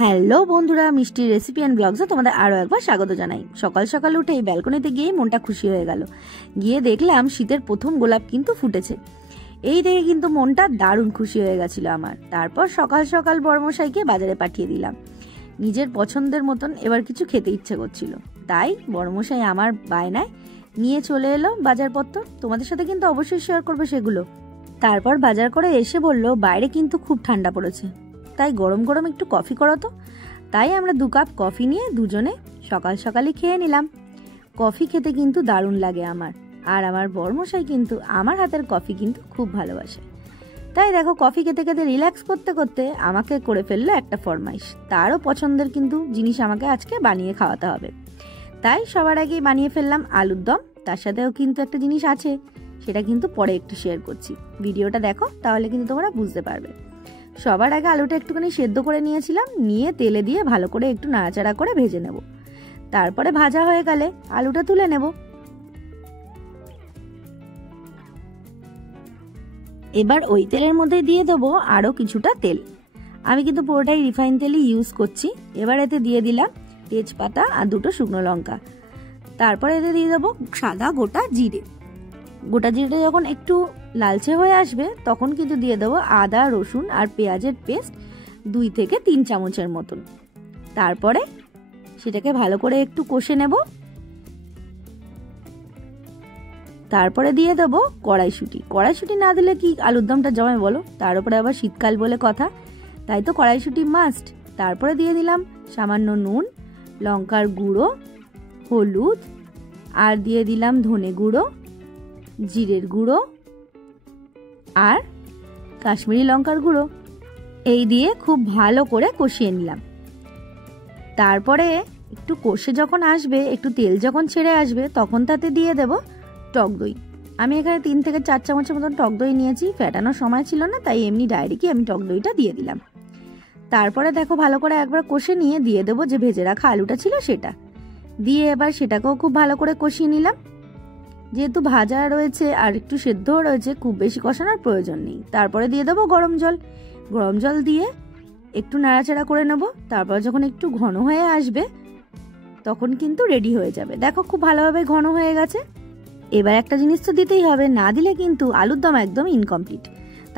Hello বন্ধুরা, মিষ্টি recipe and ব্লগসে তোমাদের আরও একবার স্বাগত জানাই। সকাল সকাল উঠে এই ব্যালকনিতে গিয়ে মনটা খুশি হয়ে গেল। গিয়ে দেখলাম শীতের প্রথম গোলাপ কিন্তু ফুটেছে। এই দেখে কিন্তু মনটা দারুণ খুশি হয়ে গেছিল আমার। তারপর সকাল সকাল বড়মশাইকে বাজারে পাঠিয়ে দিলাম। নিজের পছন্দের মতন এবার কিছু খেতে ইচ্ছে করছিল, তাই বড়মশাই আমার বায়নায় নিয়ে চলে এলো বাজারপত্র। তোমাদের সাথে কিন্তু অবশ্যই শেয়ার করবো সেগুলো। তারপর বাজার করে এসে বললো বাইরে কিন্তু খুব ঠান্ডা পড়েছে, তাই গরম গরম একটু কফি করো তো। তাই আমরা 2 কাপ কফি নিয়ে দুজনে সকাল সকালে খেয়ে নিলাম। কফি খেতে কিন্তু দারুণ লাগে আমার, আর আমার বড়মশাই কিন্তু আমার হাতের কফি কিন্তু খুব ভালোবাসে। তাই দেখো কফি খেতে খেতে রিল্যাক্স করতে করতে আমাকে করে ফেললো একটা ফরমাইশ। তারও পছন্দের কিন্তু জিনিস আমাকে আজকে বানিয়ে খাওয়াতে হবে। তাই সবার আগেই বানিয়ে ফেললাম আলুর দম। তার সাথেও কিন্তু একটা জিনিস আছে, সেটা কিন্তু পরে একটু শেয়ার করছি। ভিডিওটা দেখো, তাহলে কিন্তু তোমরা বুঝতে পারবে। সবার আগে আলুটা একটুখানি সেদ্ধ করে নিয়েছিলাম, নিয়ে তেলে দিয়ে ভালো করে একটু নাড়াচাড়া করে ভেজে নেব। তারপরে ভাজা হয়ে গেলে আলুটা তুলে নেব। এবার ওই তেলের মধ্যে দিয়ে দেবো আরও কিছুটা তেল। আমি কিন্তু পুরোটাই রিফাইন তেলই ইউজ করছি। এবার এতে দিয়ে দিলাম তেজপাতা আর 2টো শুকনো লঙ্কা। তারপরে এতে দিয়ে দেবো সাদা গোটা জিরে। গোটা জিরেটা যখন একটু লালচে হয়ে আসবে তখন কিন্তু দিয়ে দেবো আদা, রসুন আর পেঁয়াজের পেস্ট 2 থেকে 3 চামচের মতন। তারপরে সেটাকে ভালো করে একটু কষে নেব। তারপরে দিয়ে দেবো কড়াইশুঁটি। কড়াইশুঁটি না দিলে কি আলুর দমটা জমে বলো? তার উপরে আবার শীতকাল বলে কথা, তাই তো কড়াইশুঁটি মাস্ট। তারপরে দিয়ে দিলাম সামান্য নুন, লঙ্কার গুঁড়ো, হলুদ, আর দিয়ে দিলাম ধনে গুঁড়ো, জিরের গুঁড়ো আর কাশ্মীরি লঙ্কার গুঁড়ো। এই দিয়ে খুব ভালো করে কষিয়ে নিলাম। তারপরে একটু কষে যখন আসবে, একটু তেল যখন ছেড়ে আসবে, তখন তাতে দিয়ে দেব টক দই। আমি এখানে 3 থেকে 4 চামচের মতন টক দই নিয়েছি। ফেটানোর সময় ছিল না, তাই এমনি ডাইরেক্টই আমি টক দইটা দিয়ে দিলাম। তারপরে দেখো ভালো করে একবার কষে নিয়ে দিয়ে দেবো যে ভেজে রাখা আলুটা ছিল সেটা দিয়ে, এবার সেটাকেও খুব ভালো করে কষিয়ে নিলাম। যেহেতু ভাজা রয়েছে আর একটু সেদ্ধও রয়েছে, খুব বেশি কষানোর প্রয়োজন নেই। তারপরে দিয়ে দেবো গরম জল। গরম জল দিয়ে একটু নাড়াচাড়া করে নেব। তারপর যখন একটু ঘন হয়ে আসবে তখন কিন্তু রেডি হয়ে যাবে। দেখো খুব ভালোভাবে ঘন হয়ে গেছে। এবার একটা জিনিস তো দিতেই হবে, না দিলে কিন্তু আলুর দম একদম ইনকমপ্লিট।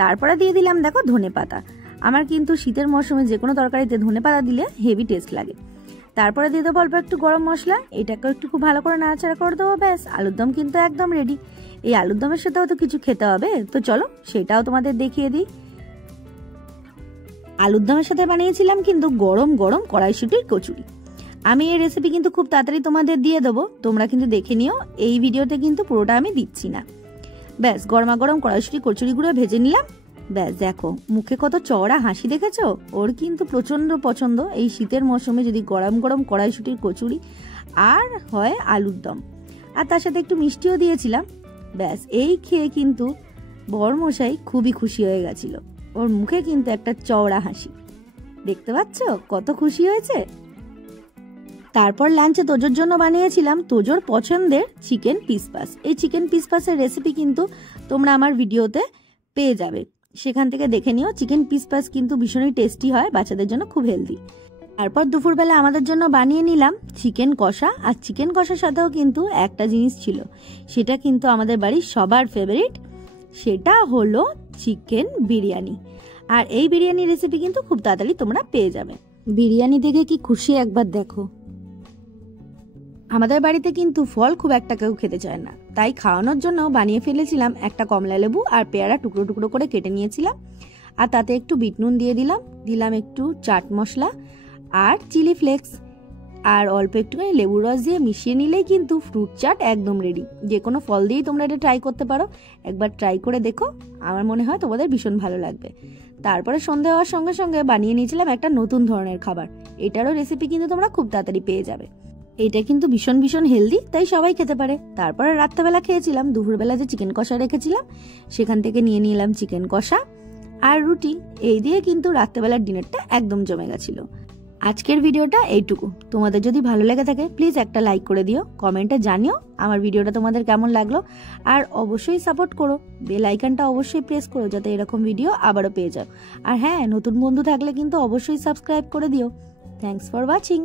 তারপরে দিয়ে দিলাম দেখো ধনে পাতা। আমার কিন্তু শীতের মরশুমে যে কোনো তরকারিতে ধনে পাতা দিলে হেভি টেস্ট লাগে। তারপরে দিয়ে দেবো অল্প একটু গরম মশলা। এটাকেও একটু খুব ভালো করে নাড়াচাড়া করে দেবো। ব্যাস, আলুর দম কিন্তু একদম রেডি। এই আলুর দমের সাথেও তো কিছু খেতে হবে, তো চলো সেটাও তোমাদের দেখিয়ে দিই। আলুর দমের সাথে বানিয়েছিলাম কিন্তু গরম গরম কড়াইশুঁটির কচুরি। আমি এই রেসিপি কিন্তু খুব তাড়াতাড়ি তোমাদের দিয়ে দেবো, তোমরা কিন্তু দেখে নিও। এই ভিডিওতে কিন্তু পুরোটা আমি দিচ্ছি না। ব্যাস, গরমা গরম কড়াইশুঁটি কচুরিগুলো ভেজে নিলাম। ব্যাস দেখো মুখে কত চওড়া হাসি দেখেছো? ওর কিন্তু প্রচন্ড পছন্দ এই শীতের মৌসুমে যদি গরম গরম কড়াইশুঁটির কচুরি আর হয় আলুর দম, আর তার সাথে একটু মিষ্টিও দিয়েছিলাম। ব্যাস, এই খেয়ে কিন্তু বড়মশাই খুবই খুশি হয়ে গেছিল। ওর মুখে কিন্তু একটা চওড়া হাসি, দেখতে পাচ্ছ কত খুশি হয়েছে। তারপর লাঞ্চে তোজোর জন্য বানিয়েছিলাম তোজোর পছন্দের চিকেন পিসপাস। এই চিকেন পিসপাসের রেসিপি কিন্তু তোমরা আমার ভিডিওতে পেয়ে যাবে, সেখান থেকে দেখে নিও। চিকেন পিসপাস কিন্তু ভীষণই টেস্টি হয়, বাচ্চাদের জন্য খুব হেলদি। তারপর দুপুরবেলা আমাদের জন্য বানিয়ে নিলাম চিকেন কষা। আর চিকেন কষার সাথেও কিন্তু একটা জিনিস ছিল, সেটা কিন্তু আমাদের বাড়ির সবার ফেভারিট, সেটা হলো চিকেন বিরিয়ানি। আর এই বিরিয়ানি রেসিপি কিন্তু খুব তাড়াতাড়ি তোমরা পেয়ে যাবে। বিরিয়ানি দেখে কি খুশি একবার দেখো। আমাদের বাড়িতে কিন্তু ফল খুব একটা কেউ খেতে চায় না, তাই খাওয়ানোর জন্য বানিয়ে ফেলেছিলাম একটা কমলা লেবু আর পেয়ারা টুকরো টুকরো করে কেটে নিয়েছিলাম। আর তাতে একটু বিট নুন দিয়ে দিলাম একটু চাট মশলা আর চিলি ফ্লেক্স, আর অল্প একটুখানি লেবুর রস দিয়ে মিশিয়ে নিলেই কিন্তু ফ্রুট চাট একদম রেডি। যে কোনো ফল দিয়েই তোমরা এটা ট্রাই করতে পারো, একবার ট্রাই করে দেখো, আমার মনে হয় তোমাদের ভীষণ ভালো লাগবে। তারপরে সন্ধে হওয়ার সঙ্গে সঙ্গে বানিয়ে নিয়েছিলাম একটা নতুন ধরনের খাবার। এটারও রেসিপি কিন্তু তোমরা খুব তাড়াতাড়ি পেয়ে যাবে। এটা কিন্তু ভীষণ ভীষণ হেলদি, তাই সবাই খেতে পারে। তারপরে রাত্রেবেলা খেয়েছিলাম, দুপুরবেলা যে চিকেন কষা রেখেছিলাম সেখান থেকে নিয়ে নিলাম চিকেন কষা আর রুটি। এই দিয়ে কিন্তু রাত্রেবেলার ডিনারটা একদম জমে গেছিল। আজকের ভিডিওটা এইটুকু। তোমাদের যদি ভালো লেগে থাকে প্লিজ একটা লাইক করে দিও, কমেন্টে জানিও আমার ভিডিওটা তোমাদের কেমন লাগলো, আর অবশ্যই সাপোর্ট করো, বেল আইকনটা অবশ্যই প্রেস করো যাতে এরকম ভিডিও আবারও পেয়ে যাও। আর হ্যাঁ, নতুন বন্ধু থাকলে কিন্তু অবশ্যই সাবস্ক্রাইব করে দিও। Thanks for watching.